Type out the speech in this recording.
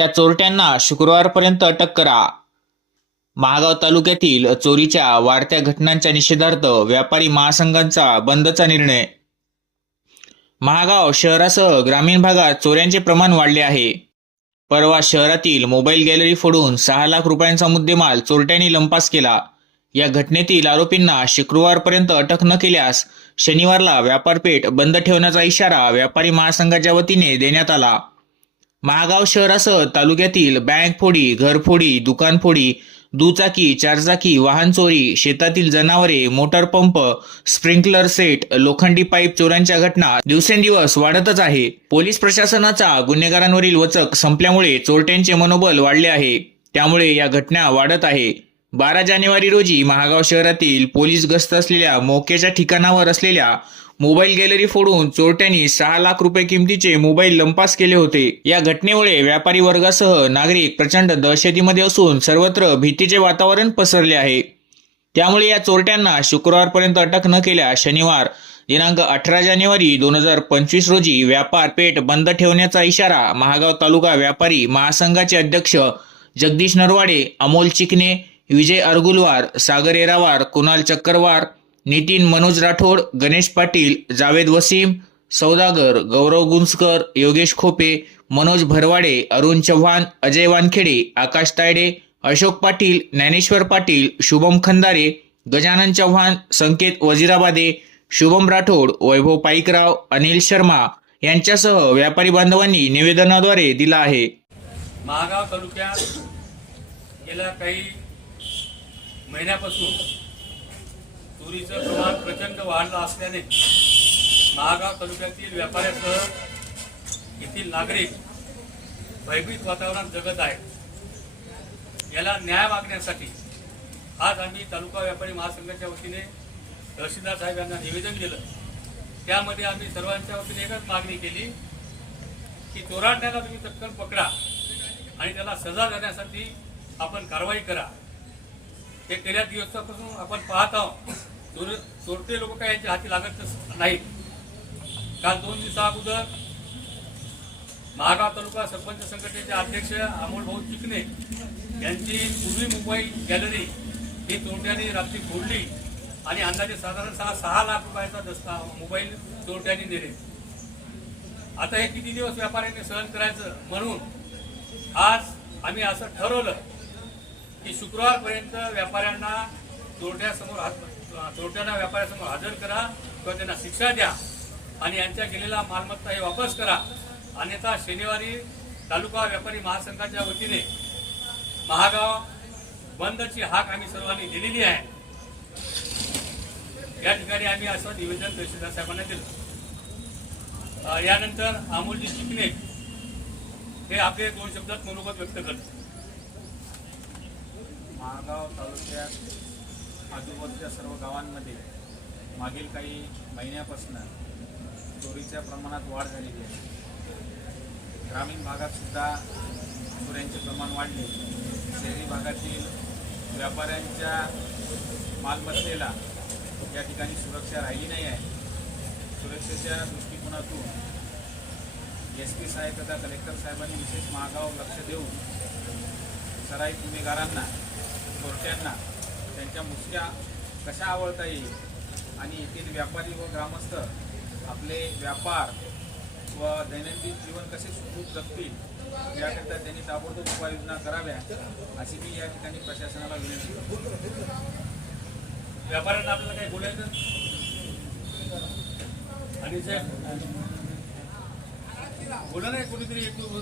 त्या चोरट्यांना शुक्रवारपर्यंत अटक करा. महागाव तालुक्यातील चोरीच्या वाढत्या घटनांच्या निषेधार्थ व्यापारी महासंघांचा बंदचा निर्णय. महागाव शहरासह ग्रामीण भागात चोऱ्यांचे प्रमाण वाढले आहे. परवा शहरातील मोबाईल गॅलरी फोडून सहा लाख रुपयांचा मुद्देमाल चोरट्यांनी लंपास केला. या घटनेतील आरोपींना शुक्रवारपर्यंत अटक न केल्यास शनिवारला व्यापारपेठ बंद ठेवण्याचा इशारा व्यापारी महासंघाच्या वतीने देण्यात आला. महागाव शहरासह तालुक्यातील बँक फोडी घरफोडी दुकानफोडी दुचाकी चारचाकी वाहन चोरी शेतातील जनावरे मोटर पंप स्प्रिंकलर सेट लोखंडी पाईप चोऱ्यांच्या घटना दिवसेंदिवस वाढतच आहे. पोलीस प्रशासनाचा गुन्हेगारांवरील वचक संपल्यामुळे चोरट्यांचे मनोबल वाढले आहे. त्यामुळे या घटना वाढत आहे. बारा जानेवारी रोजी महागाव शहरातील पोलीस गस्त असलेल्या मोक्याच्या ठिकाणावर असलेल्या मोबाईल गॅलरी फोडून चोरट्यांनी सहा लाख रुपये किमतीचे मोबाईल लंपास केले होते. या घटनेमुळे व्यापारी वर्गासह नागरिक प्रचंड दहशतीमध्ये असून सर्वत्र भीतीचे वातावरण पसरले आहे. त्यामुळे या चोरट्यांना शुक्रवारपर्यंत अटक न केल्या शनिवार दिनांक अठरा जानेवारी दोन हजार पंचवीस रोजी व्यापार पेठ बंद ठेवण्याचा इशारा महागाव तालुका व्यापारी महासंघाचे अध्यक्ष जगदीश नरवाडे अमोल चिकणे विजय अरगुलवार सागर येरावार कुणाल चक्करवार नितीन मनोज राठोड गणेश पाटील जावेद वसीम सौदागर गौरव गुंजकर योगेश खोपे मनोज भरवाडे अरुण चव्हाण अजय वानखेडे आकाश तायडे अशोक पाटील ज्ञानेश्वर पाटील शुभम खंदारे गजानन चव्हाण संकेत वजिराबादे शुभम राठोड वैभव पाईकराव अनिल शर्मा यांच्यासह व्यापारी बांधवांनी निवेदनाद्वारे दिला आहे. महागाव तालुक्यात गेल्या काही महिन्यापासून चोरीचं प्रमाण प्रचंड वाढलं असल्याने महागाव तालुक्यातील व्यापाऱ्यासह येथील नागरिक भयभीत वातावरणात जगत आहेत. याला न्याय मागण्यासाठी आज आम्ही तालुका व्यापारी महासंघाच्या वतीने तहसीलदार साहेब यांना निवेदन दिलं. त्यामध्ये आम्ही सर्वांच्या वतीने एकच मागणी केली की चोराट्याला तुम्ही तत्काळ पकडा आणि त्याला सजा देण्यासाठी आपण कारवाई करा. हे गेल्या दिवसापासून आपण पाहत आहोत. चोर चोरटे लोक काय यांच्या हाती लागतच नाहीत. काल दोन दिवसा अगोदर महागाव तालुका सरपंच संघटनेचे अध्यक्ष अमोल भाऊ चिकणे यांची पूर्वी मुंबई गॅलरी ही चोरट्यांनी रात्री फोडली आणि अंदाजे साधारण सहा सहा लाख रुपयाचा दस्ता मोबाईल चोरट्यांनी नेले. आता हे किती दिवस व्यापाऱ्यांनी सहन करायचं म्हणून आज आम्ही असं ठरवलं की शुक्रवारपर्यंत व्यापाऱ्यांना चोरट्यासमोर हात चोरट्यांना व्यापाऱ्यासमोर हजर करा किंवा त्यांना शिक्षा द्या आणि यांच्या गेलेला मालमत्ता हे वापस करा. अन्यथा शनिवारी तालुका व्यापारी महासंघाच्या वतीने महागाव बंदची हाक आम्ही सर्वांनी दिलेली आहे. या ठिकाणी आम्ही असं निवेदन तहसीलदार साहेबांना दिलं. यानंतर अमोलजी चिकणे हे आपले दोन शब्दात मनोगत व्यक्त करतात. महागाव तालुक्यात आजूबाजूच्या सर्व गावांमध्ये मागील काही महिन्यापासून चोरीच्या प्रमाणात वाढ झालेली आहे. ग्रामीण भागात सुद्धा चोऱ्यांचे प्रमाण वाढले. शहरी भागातील व्यापाऱ्यांच्या मालमत्तेला या ठिकाणी सुरक्षा राहिली नाही आहे. सुरक्षेच्या दृष्टिकोनातून एस पी साहेब तथा कलेक्टर साहेबांनी विशेष महागाव लक्ष देऊन सराईत गुन्हेगारांना चोरट्यांना त्यांच्या मुसक्या कशा आवळता येईल? आणि येथील व्यापारी व ग्रामस्थ आपले व्यापार व दैनंदिन जीवन कसे सुखरूप जगतील याकरिता त्यांनी ताबडतोब उपाययोजना कराव्या अशी मी या ठिकाणी प्रशासनाला विनंती करतो. व्यापाऱ्यांना आपल्याला काही बोलायचं? आणि साहेब बोला नाही कोणीतरी एक दोन